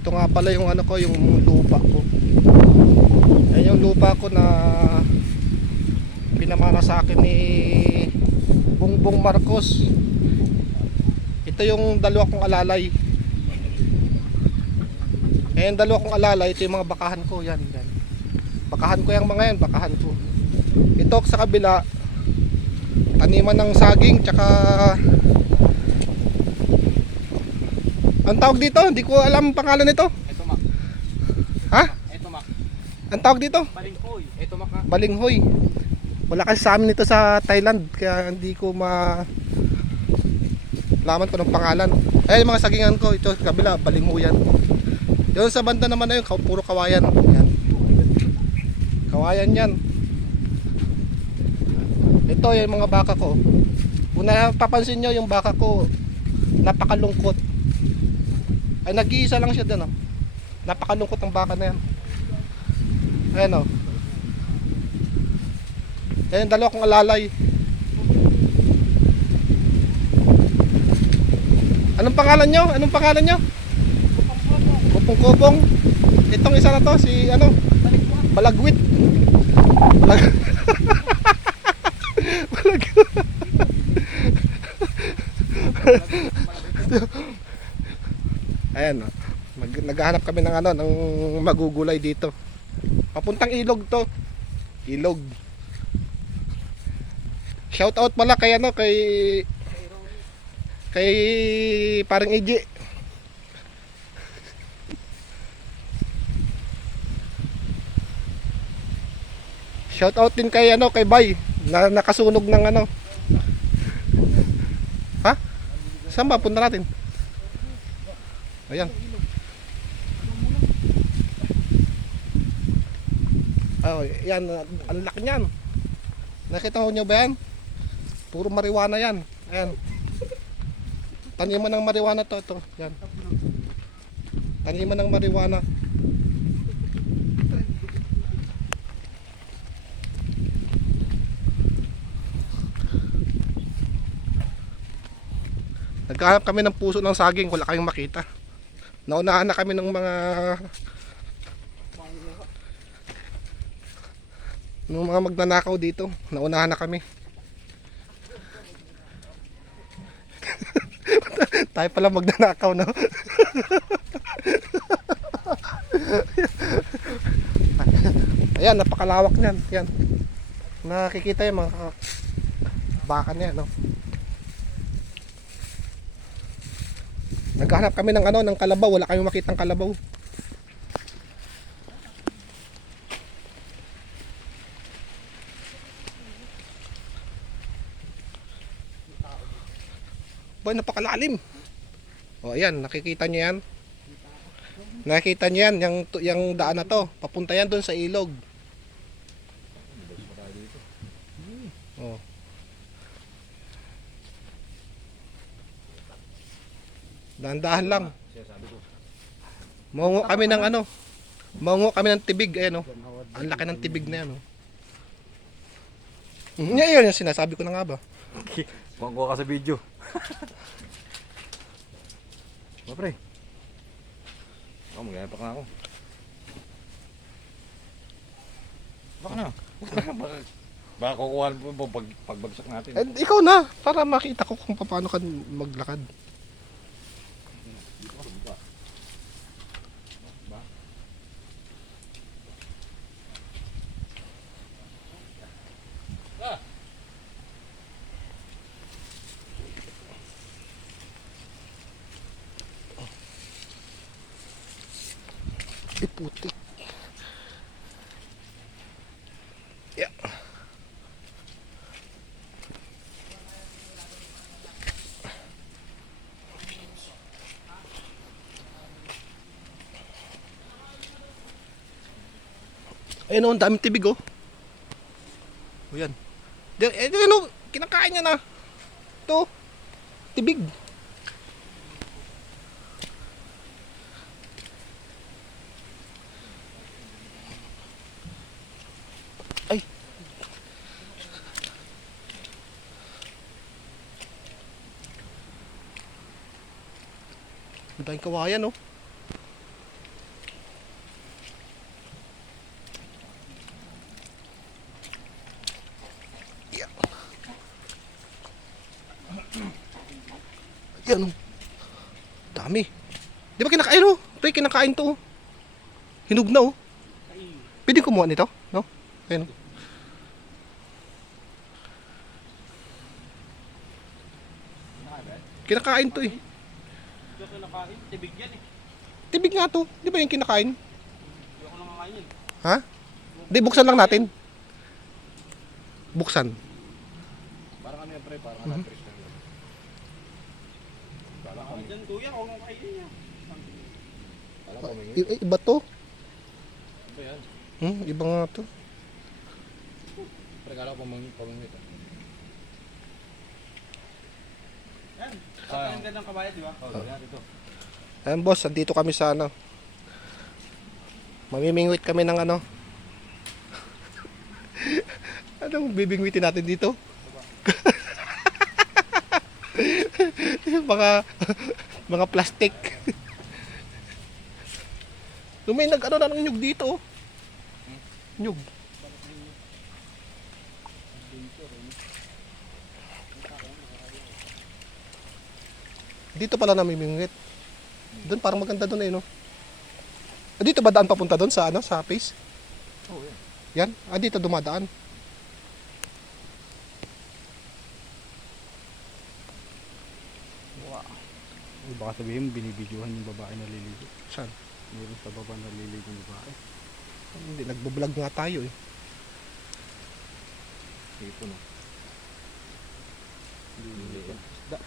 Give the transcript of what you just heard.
Ito nga pala yung ano ko, yung lupa ko. Ayan yung lupa ko na pinamana sa akin ni Bongbong Marcos. Ito yung dalawa kong alalay. Ayan, dalawa kong alalay. Ito yung mga bakahan ko. Yan, yan. Bakahan ko yung mga yan. Bakahan ko. Ito sa kabila, taniman ng saging. Tsaka ang tawag dito, hindi ko alam ang pangalan nito. Ito mak. Ha? Ito mak. Ang tawag dito? Balinghoy. Ito mak ha. Balinghoy. Wala kasi sa amin ito sa Thailand, kaya hindi ko laman ko ng pangalan. Ay, mga sagingan ko, ito sa kabila, balinghoy yan. Doon sa banda naman na yun, puro kawayan. Yan. Kawayan yan. Ito yung mga baka ko. Kung napapansin nyo, yung baka ko napakalungkot. Ay, nag-iisa lang siya doon, oh. Napakalungkot ang baka na yan. Ayan, oh. Ayan, dalawa kong alalay. Anong pangalan nyo? Anong pangalan nyo? Kupong-kupong. Itong isa na to, si ano? Balagwit. Balagwit. Ayan, oh. Naghahanap kami ng ano, ng magugulay dito. Papuntang ilog to. Ilog. Shout out pala kay ano, kay parang Iji. Shout out din kay ano, kay Bay na nakasunog ng ano. Ha? Saan ba punta natin? Ayan. Oh, yan, ang laki niyan. Nakita niyo ba yan? Puro marijuana yan. Ayan. Taniman ng marijuana to, ito. Yan. Taniman ng marijuana. Naghahanap kami ng puso ng saging, wala kayong makita. Naunahan na kami ng mga magnanakaw dito. Naunahan na kami. Tayo pala magnanakaw, no? Ayan, napakalawak niyan. Yan. Nakikita yung mga baka niya, no? Naghahanap kami ng ano, ng kalabaw. Wala kayong makitang kalabaw. Boy, napakalalim. O, ayan, nakikita nyo yan. Nakikita nyo yan, yung daan na to. Papunta yan doon sa ilog. O. Dahan-dahan lang. Maungo kami ng ano. Maungo kami ng tibig. Ayan, o. Ang laki ng tibig na yan, o. Yan yung sinasabi ko na nga ba. Kuha ka sa video. Ba pre? Oh, maghanap na ako. Baka na. Baka kukuhaan po pagbagsak natin. Eh, ikaw na, para makita ko kung paano ka maglakad. Ay, putik. Yeah. Ayun o, ang daming tibig oh. O yan. Ayun o, kinakain niya na. Ito, tibig. Ay. Ang daming kawayan oh. Yan oh. Dami. Di ba kinakain oh? Pre, kinakain to oh. Hinog na oh. Pwede kumuha nito? No? Ayun oh. Kinakain to eh. Hindi ako nakain. Tibig yan eh. Tibig nga to. Di ba yung kinakain? Hindi ako nakakain yan. Ha? Di, buksan lang natin. Buksan. Parang ano yan pre, parang alatris na yun. Kala ko, Ay, dyan kuya, huwag mong kainin niya. kala ko may Iba to. Iba yan. Iba nga to. Pre, kala ko pamangit. Yan. Ang gandang kabayan, di ba? Oh, yan ito. Ayan boss, andito kami sa ano. Mamimingwit kami ng ano. Anong bibingwitin natin dito? mga plastic. May nag-ano na ng nyug dito. Oh. Nyug. Dito pala namimingwit. Doon parang maganda doon eh no. Dito ba daan papunta doon sa ano, sa face? Oh, yan. Yan. Dito dumadaan. Baka sabihin mo, binibidyohan yung babae na liligo. Saan? Meron sa baba na liligo yung babae. Hindi, nagbo-vlog nga tayo eh. Ito no. Hindi.